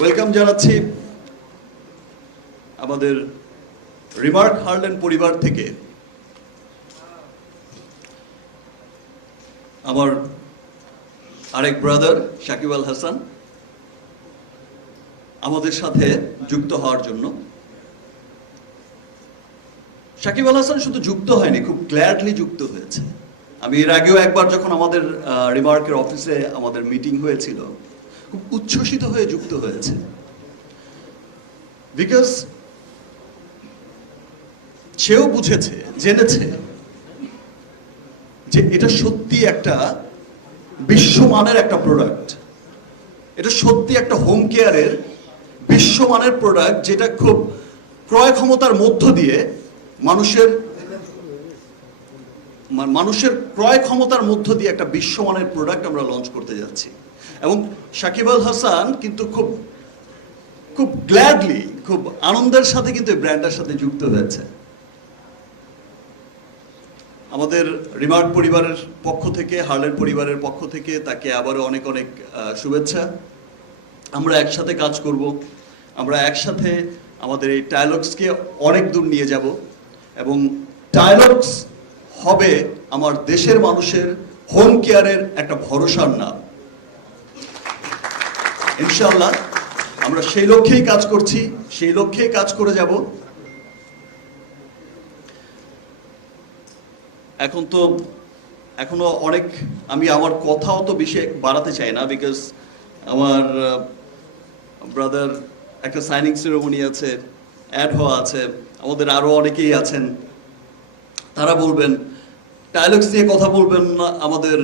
Welcome জানাচ্ছি আমাদের remark Herlan পরিবার থেকে আমার আরেক ব্রাদার শাকিব আল হাসান আমাদের সাথে যুক্ত হওয়ার জন্য। শাকিব আল হাসান শুধু যুক্ত হয়নি, খুব গ্ল্যাডলি যুক্ত হয়েছে। আমি এর আগেও একবার যখন আমাদের রিমার্কের অফিসে আমাদের মিটিং হয়েছিল, খুব উচ্ছ্বসিত হয়ে যুক্ত হয়েছে। বিকজ সেও বুঝেছে, জেনেছে যে এটা সত্যি একটা বিশ্বমানের একটা প্রোডাক্ট, এটা সত্যি একটা হোম কেয়ারের বিশ্বমানের প্রোডাক্ট, যেটা খুব ক্রয় ক্ষমতার মধ্য দিয়ে মানুষের ক্রয় ক্ষমতার মধ্য দিয়ে একটা বিশ্বমানের প্রোডাক্ট আমরা লঞ্চ করতে যাচ্ছি। এবং শাকিব আল হাসান কিন্তু খুব খুব গ্ল্যাডলি, খুব আনন্দের সাথে কিন্তু এই ব্র্যান্ডের সাথে যুক্ত হয়েছে। আমাদের রিমার্ক পরিবারের পক্ষ থেকে, হার্লেন পরিবারের পক্ষ থেকে তাকে আবারও অনেক অনেক শুভেচ্ছা। আমরা একসাথে কাজ করব, আমরা একসাথে আমাদের এই টাইলক্সকে অনেক দূর নিয়ে যাব এবং টাইলক্স হবে আমার দেশের মানুষের হোম কেয়ারের একটা ভরসার নাম। ইনশাআল্লাহ আমরা সেই লক্ষ্যেই কাজ করছি, সেই লক্ষ্যেই কাজ করে যাব। এখনো অনেক, আমি আমার কথাও তো বেশি বাড়াতে চাই না, বিকজ আমার ব্রাদার একটা সাইনিং সেরেমনি আছে, অ্যাড হওয়া আছে, আমাদের আরো অনেকেই আছেন, তারা বলবেন, টাইলক্স নিয়ে কথা বলবেন না আমাদের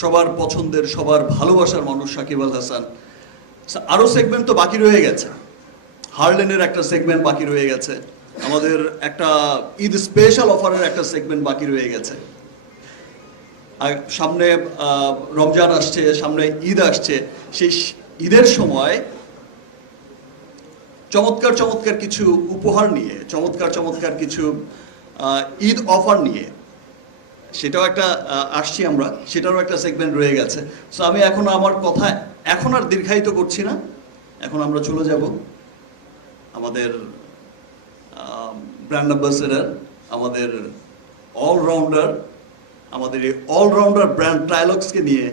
সবার পছন্দের, সবার ভালোবাসার মানুষ শাকিব আল হাসান। আরো সেগমেন্ট তো বাকি রয়ে গেছে, হার্লেনের একটা সেগমেন্ট বাকি রয়ে গেছে, আমাদের একটা ঈদ স্পেশাল অফারের একটা সেগমেন্ট বাকি রয়ে গেছে। আর সামনে রমজান আসছে, সামনে ঈদ আসছে, সেই ঈদের সময় চমৎকার চমৎকার কিছু উপহার নিয়ে, চমৎকার চমৎকার কিছু ঈদ অফার নিয়ে সেটাও একটা আসছি আমরা, সেটারও একটা সেগমেন্ট রয়ে গেছে। সো আমি এখন আমার কথা এখন আর দীর্ঘায়িত করছি না, এখন আমরা চলে যাব আমাদের ব্র্যান্ড অ্যাম্বাসেডর, আমাদের অলরাউন্ডার, আমাদের এই অলরাউন্ডার ব্র্যান্ড টাইলক্সকে নিয়ে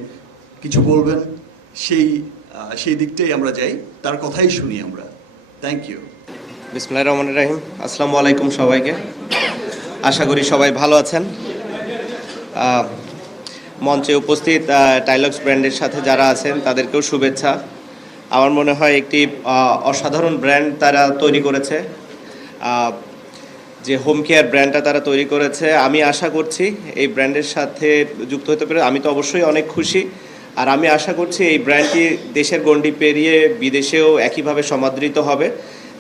কিছু বলবেন, সেই দিকটাই আমরা যাই, তার কথাই শুনি আমরা। Thank you. বিসমিল্লাহির রহমানির রহিম। আসসালামু আলাইকুম সবাইকে, আশা করি সবাই ভালো আছেন। মঞ্চে উপস্থিত টাইলক্স ব্র্যান্ডের সাথে যারা আছেন তাদেরকেও শুভেচ্ছা। আমার মনে হয় একটি অসাধারণ ব্র্যান্ড তারা তৈরি করেছে, যে হোম কেয়ার ব্র্যান্ডটা তারা তৈরি করেছে। আমি আশা করছি এই ব্র্যান্ডের সাথে যুক্ত হতে পেরে আমি তো অবশ্যই অনেক খুশি, আর আমি আশা করছি এই ব্র্যান্ডটি দেশের গণ্ডি পেরিয়ে বিদেশেও একইভাবে সমাদৃত হবে,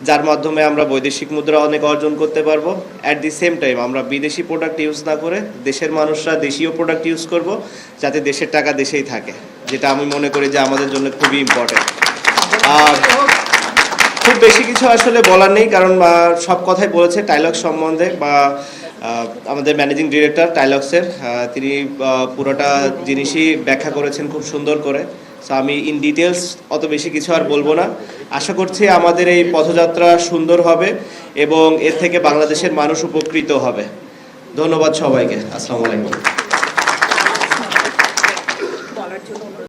যার মাধ্যমে আমরা বৈদেশিক মুদ্রা অনেক অর্জন করতে পারবো। অ্যাট দি সেম টাইম আমরা বিদেশি প্রোডাক্ট ইউজ না করে দেশের মানুষরা দেশীয় প্রোডাক্ট ইউজ করব, যাতে দেশের টাকা দেশেই থাকে, যেটা আমি মনে করি যে আমাদের জন্য খুবই ইম্পর্টেন্ট। খুব বেশি কিছু আসলে বলার নেই, কারণ সব কথাই বলেছে টাইলক্স সম্বন্ধে, বা আমাদের ম্যানেজিং ডিরেক্টর টাইলক্সের তিনি পুরোটা জিনিসই ব্যাখ্যা করেছেন খুব সুন্দর করে। সো আমি ইন ডিটেলস অত বেশি কিছু আর বলবো না। আশা করছি আমাদের এই পথযাত্রা সুন্দর হবে এবং এর থেকে বাংলাদেশের মানুষ উপকৃত হবে। ধন্যবাদ সবাইকে। আসসালামু আলাইকুম।